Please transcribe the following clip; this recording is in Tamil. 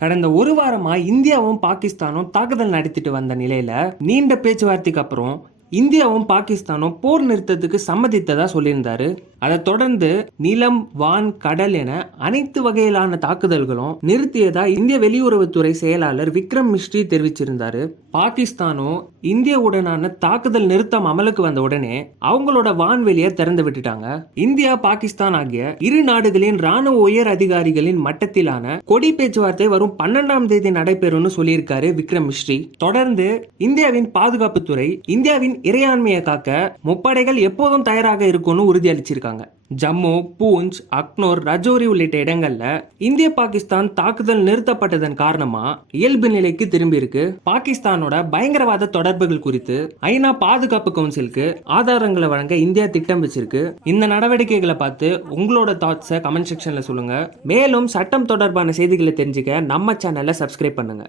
கடந்த ஒரு வாரமா இந்தியாவும் பாகிஸ்தானும் தாக்குதல் நடத்திட்டு வந்த நிலையில நீண்ட பேச்சுவார்த்தைக்கு அப்புறம் இந்தியாவும் பாகிஸ்தானும் போர் நிறுத்தத்துக்கு சம்மதித்ததா சொல்லியிருந்தாரு. அதை தொடர்ந்து நிலம், வான், கடல் என அனைத்து வகையிலான தாக்குதல்களும் நிறுத்தியதா இந்திய வெளியுறவுத்துறை செயலாளர் விக்ரம் மிஸ்ரி தெரிவிச்சிருந்தாரு. பாகிஸ்தானும் இந்தியாவுடனான தாக்குதல் நிறுத்தம் அமலுக்கு வந்த உடனே அவங்களோட வான்வெளியை திறந்து விட்டுட்டாங்க. இந்தியா, பாகிஸ்தான் ஆகிய இரு நாடுகளின் ராணுவ உயர் அதிகாரிகளின் மட்டத்திலான கொடி பேச்சுவார்த்தை வரும் 12ஆம் தேதி நடைபெறும்னு சொல்லியிருக்காரு விக்ரம் மிஸ்ரி. தொடர்ந்து இந்தியாவின் பாதுகாப்புத்துறை இந்தியாவின் இறையாண்மையை காக்க முப்படைகள் எப்போதும் தயாராக இருக்கும்னு உறுதியளிச்சிருக்காங்க. ஜம்மு, பூஞ்ச், அக்னோர், ரஜோரி உள்ளிட்ட இடங்கள்ல இந்திய பாகிஸ்தான் தாக்குதல் நிறுத்தப்பட்டதன் காரணமா இயல்பு நிலைக்கு திரும்பி இருக்கு. பாகிஸ்தானோட பயங்கரவாத தொடர்புகள் குறித்து ஐநா பாதுகாப்பு கவுன்சிலுக்கு ஆதாரங்களை வழங்க இந்தியா திட்டம் வச்சிருக்கு. இந்த நடவடிக்கைகளை பார்த்து உங்களோட தாட்ஸை கமெண்ட் செக்ஷன்ல சொல்லுங்க. மேலும் சட்டம் தொடர்பான செய்திகளை தெரிஞ்சுக்க நம்ம சேனலை சப்ஸ்கிரைப் பண்ணுங்க.